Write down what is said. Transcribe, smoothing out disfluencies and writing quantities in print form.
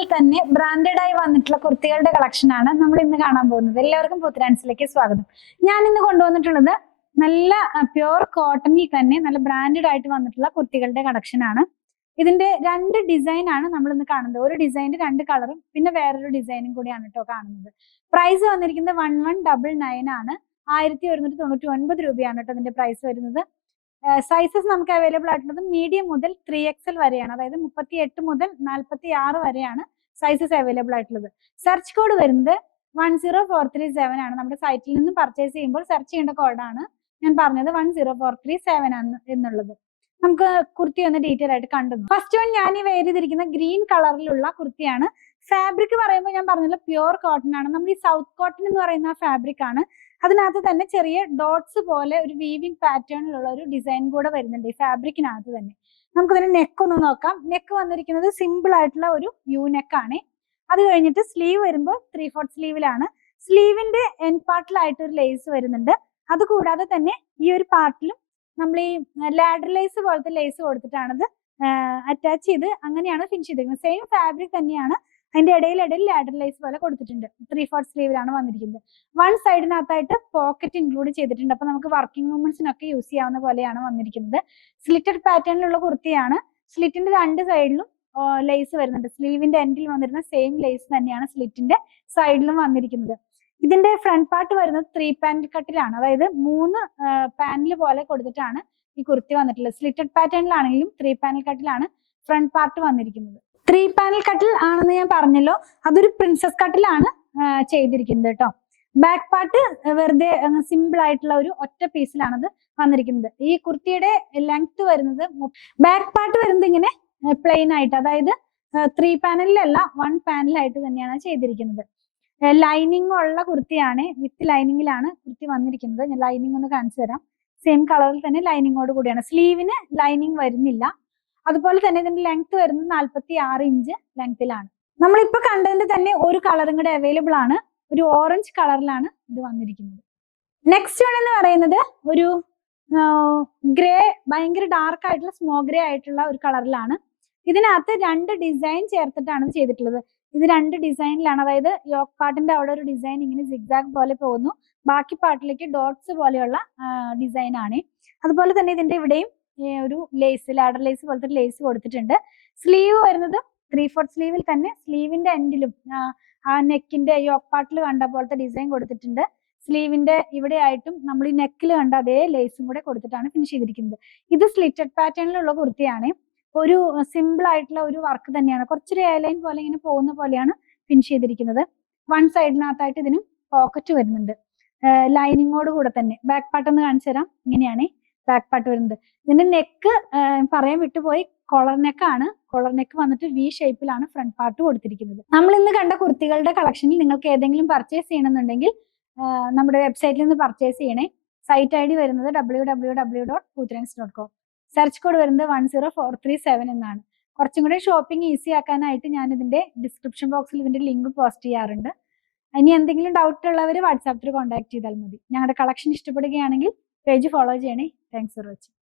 പാറ്റേണിൽ തന്നെ ബ്രാൻഡഡ് ആയി വന്നിട്ടുള്ള കുർത്തികളുടെ കളക്ഷൻ ആണ് നമ്മൾ ഇന്ന് കാണാൻ പോകുന്നത്. എല്ലാവർക്കും പുത്തരാൻസിലേക്ക് സ്വാഗതം. ഞാൻ ഇന്ന് കൊണ്ടുവന്നിട്ടുള്ളത് നല്ല പ്യുവർ കോട്ടണിൽ തന്നെ നല്ല ബ്രാൻഡഡ് ആയിട്ട് വന്നിട്ടുള്ള കുർത്തികളുടെ കളക്ഷൻ ആണ്. ഇതിന്റെ രണ്ട് ഡിസൈൻ ആണ് നമ്മൾ ഇന്ന് കാണുന്നത്. ഒരു ഡിസൈനിന്റെ രണ്ട് കളറും പിന്നെ വേറൊരു ഡിസൈനും കൂടിയാണ് കേട്ടോ കാണുന്നത്. പ്രൈസ് വന്നിരിക്കുന്നത് 1199 ആണ്. 1199 രൂപയാണ് കേട്ടോ ഇതിന്റെ പ്രൈസ് വരുന്നത്. സൈസസ് നമുക്ക് അവൈലബിൾ ആയിട്ടുള്ളത് മീഡിയം മുതൽ 3XL വരെയാണ്, അതായത് 38 മുതൽ 46 വരെയാണ് സൈസസ് അവൈലബിൾ ആയിട്ടുള്ളത്. സെർച്ച് കോഡ് വരുന്നത് 10437 ആണ്. നമ്മുടെ സൈറ്റിൽ നിന്ന് പർച്ചേസ് ചെയ്യുമ്പോൾ സെർച്ച് ചെയ്യേണ്ട കോഡാണ് ഞാൻ പറഞ്ഞത് 10437 ആണ് എന്നുള്ളത്. നമുക്ക് കുർത്തി ഒന്ന് ഡീറ്റെയിൽ ആയിട്ട് കണ്ടു. ഫസ്റ്റ് വൺ ഞാൻ ഈ വെയർ ചെയ്തിരിക്കുന്ന ഗ്രീൻ കളറിലുള്ള കുർത്തിയാണ്. ഫാബ്രിക് പറയുമ്പോൾ ഞാൻ പറഞ്ഞല്ലോ പ്യുവർ കോട്ടൺ ആണ്. നമ്മൾ ഈ സൗത്ത് കോട്ടൺ എന്ന് പറയുന്ന ഫാബ്രിക് ആണ്. അതിനകത്ത് തന്നെ ചെറിയ ഡോട്ട്സ് പോലെ ഒരു വീവിംഗ് പാറ്റേണിലുള്ള ഒരു ഡിസൈൻ കൂടെ വരുന്നുണ്ട് ഈ ഫാബ്രിക്കിനകത്ത് തന്നെ. നമുക്കതിന് നെക്ക് ഒന്ന് നോക്കാം. നെക്ക് വന്നിരിക്കുന്നത് സിമ്പിൾ ആയിട്ടുള്ള ഒരു യു നെക്ക് ആണ്. അത് കഴിഞ്ഞിട്ട് സ്ലീവ് വരുമ്പോൾ 3/4 സ്ലീവിലാണ്. സ്ലീവിന്റെ എൻഡ് പാർട്ടിലായിട്ട് ഒരു ലേസ് വരുന്നുണ്ട്. അത് കൂടാതെ തന്നെ ഈ ഒരു പാർട്ടിലും നമ്മൾ ഈ ലാഡർ ലേസ് പോലത്തെ ലേസ് കൊടുത്തിട്ടാണത് അറ്റാച്ച് ചെയ്ത് അങ്ങനെയാണ് ഫിനിഷ് ചെയ്തിരിക്കുന്നത്. സെയിം ഫാബ്രിക് തന്നെയാണ്. അതിന്റെ ഇടയിൽ ലാഡർ ലേസ് പോലെ കൊടുത്തിട്ടുണ്ട്. 3/4 സ്ലീവിലാണ് വന്നിരിക്കുന്നത്. വൺ സൈഡിനകത്തായിട്ട് പോക്കറ്റ് ഇൻക്ലൂഡ് ചെയ്തിട്ടുണ്ട്. അപ്പൊ നമുക്ക് വർക്കിംഗ് വുമൻസിനൊക്കെ യൂസ് ചെയ്യാവുന്ന പോലെയാണ് വന്നിരിക്കുന്നത്. സ്ലിറ്റഡ് പാറ്റേണിലുള്ള കുർത്തിയാണ്. സ്ലിറ്റിന്റെ രണ്ട് സൈഡിലും ലേസ് വരുന്നുണ്ട്. സ്ലീവിന്റെ എൻഡിൽ വന്നിരുന്ന സെയിം ലേസ് തന്നെയാണ് സ്ലിറ്റിന്റെ സൈഡിലും വന്നിരിക്കുന്നത്. ഇതിന്റെ ഫ്രണ്ട് പാർട്ട് വരുന്നത് 3 പാനൽ കട്ടിലാണ്, അതായത് 3 പാനൽ പോലെ കൊടുത്തിട്ടാണ് ഈ കുർത്തി വന്നിട്ടുള്ളത്. സ്ലിറ്റഡ് പാറ്റേണിലാണെങ്കിലും 3 പാനൽ കട്ടിലാണ് ഫ്രണ്ട് പാർട്ട് വന്നിരിക്കുന്നത്. 3 പാനൽ കട്ടിൽ ആണെന്ന് ഞാൻ പറഞ്ഞല്ലോ, അതൊരു പ്രിൻസസ് കട്ടിലാണ് ചെയ്തിരിക്കുന്നത് കേട്ടോ. ബാക്ക് പാർട്ട് വെറുതെ സിമ്പിൾ ആയിട്ടുള്ള ഒരു ഒറ്റ പീസിലാണത് വന്നിരിക്കുന്നത്. ഈ കുർത്തിയുടെ ലെങ്ത് വരുന്നത് ബാക്ക് പാർട്ട് വരുന്നത് ഇങ്ങനെ പ്ലെയിൻ ആയിട്ട്, അതായത് 3 പാനലിലല്ല 1 പാനലായിട്ട് തന്നെയാണ് ചെയ്തിരിക്കുന്നത്. ലൈനിങ് ഉള്ള കുർത്തിയാണ്. വിത്ത് ലൈനിങ്ങിലാണ് കുർത്തി വന്നിരിക്കുന്നത്. ഞാൻ ലൈനിങ് ഒന്ന് കാണിച്ചു തരാം. സെയിം കളറിൽ തന്നെ ലൈനിങ്ങോട് കൂടിയാണ്. സ്ലീവിന് ലൈനിങ് വരുന്നില്ല. അതുപോലെ തന്നെ ഇതിന്റെ ലെങ്ത് വരുന്നത് 46 ഇഞ്ച് ലെങ്ത്തിലാണ്. നമ്മളിപ്പോ കണ്ടതിന്റെ തന്നെ ഒരു കളറും കൂടെ അവൈലബിൾ ആണ്. ഒരു ഓറഞ്ച് കളറിലാണ് ഇത് വന്നിരിക്കുന്നത്. നെക്സ്റ്റ് വൺ എന്ന് പറയുന്നത് ഒരു ഗ്രേ, ഭയങ്കര ഡാർക്ക് ആയിട്ടുള്ള സ്മോ ഗ്രേ ആയിട്ടുള്ള ഒരു കളറിലാണ്. ഇതിനകത്ത് രണ്ട് ഡിസൈൻ ചേർത്തിട്ടാണ് ചെയ്തിട്ടുള്ളത്. ഇത് രണ്ട് ഡിസൈനിലാണ്, അതായത് യോക്ക് പാർട്ടിന്റെ അവിടെ ഒരു ഡിസൈൻ ഇങ്ങനെ സിഗ്സാഗ് പോലെ പോകുന്നു, ബാക്കി പാർട്ടിലേക്ക് ഡോട്ട്സ് പോലെയുള്ള ഡിസൈൻ ആണ്. അതുപോലെ തന്നെ ഇതിന്റെ ഇവിടെയും ഒരു ലേസ്, ലാഡർ ലേസ് പോലത്തെ ലേസ് കൊടുത്തിട്ടുണ്ട്. സ്ലീവ് വരുന്നത് 3/4 സ്ലീവിൽ തന്നെ സ്ലീവിന്റെ എൻഡിലും ആ നെക്കിന്റെ യോക്ക് പാർട്ടിൽ കണ്ട പോലത്തെ ഡിസൈൻ കൊടുത്തിട്ടുണ്ട്. സ്ലീവിന്റെ ഇവിടെ ആയിട്ടും നമ്മൾ ഈ നെക്കിൽ കണ്ട അതേ ലേസും കൂടെ കൊടുത്തിട്ടാണ് ഫിനിഷ് ചെയ്തിരിക്കുന്നത്. ഇത് സ്ലിറ്റഡ് പാറ്റേണിലുള്ള കുർത്തിയാണ്. ഒരു സിമ്പിൾ ആയിട്ടുള്ള ഒരു വർക്ക് തന്നെയാണ്. കുറച്ചൊരു എയർലൈൻ പോലെ ഇങ്ങനെ പോകുന്ന പോലെയാണ് ഫിനിഷ് ചെയ്തിരിക്കുന്നത്. വൺ സൈഡിനകത്തായിട്ട് ഇതിനും പോക്കറ്റ് വരുന്നുണ്ട് ലൈനിങ്ങോട് കൂടെ തന്നെ. ബാക്ക് പാർട്ട് ഒന്ന് കാണിച്ചു തരാം. ഇങ്ങനെയാണ് ബാക്ക് പാർട്ട് വരുന്നത്. ഇതിന്റെ നെക്ക് പറയാൻ വിട്ടുപോയി, കോളർ നെക്കാണ്. കോളർ നെക്ക് വന്നിട്ട് വി ഷേപ്പിലാണ് ഫ്രണ്ട് പാർട്ട് കൊടുത്തിരിക്കുന്നത്. നമ്മൾ ഇന്ന് കണ്ട കുർത്തികളുടെ കളക്ഷനിൽ നിങ്ങൾക്ക് ഏതെങ്കിലും പർച്ചേസ് ചെയ്യണമെന്നുണ്ടെങ്കിൽ നമ്മുടെ വെബ്സൈറ്റിൽ നിന്ന് പർച്ചേസ് ചെയ്യണേ. സൈറ്റ് ID വരുന്നത് www.poothrangs.com. സെർച്ച് കോഡ് വരുന്നത് 10437 എന്നാണ്. കുറച്ചും കൂടെ ഷോപ്പിംഗ് ഈസി ആക്കാനായിട്ട് ഞാൻ ഇതിന്റെ ഡിസ്ക്രിപ്ഷൻ ബോക്സിൽ ഇതിന്റെ ലിങ്ക് പോസ്റ്റ് ചെയ്യാറുണ്ട്. ഇനി എന്തെങ്കിലും ഡൗട്ട് ഉള്ളവർ വാട്സാപ്പിൽ കോൺടാക്ട് ചെയ്താൽ മതി. ഞങ്ങളുടെ കളക്ഷൻ ഇഷ്ടപ്പെടുകയാണെങ്കിൽ പേജ് ഫോളോ ചെയ്യണേ. Thanks for watching.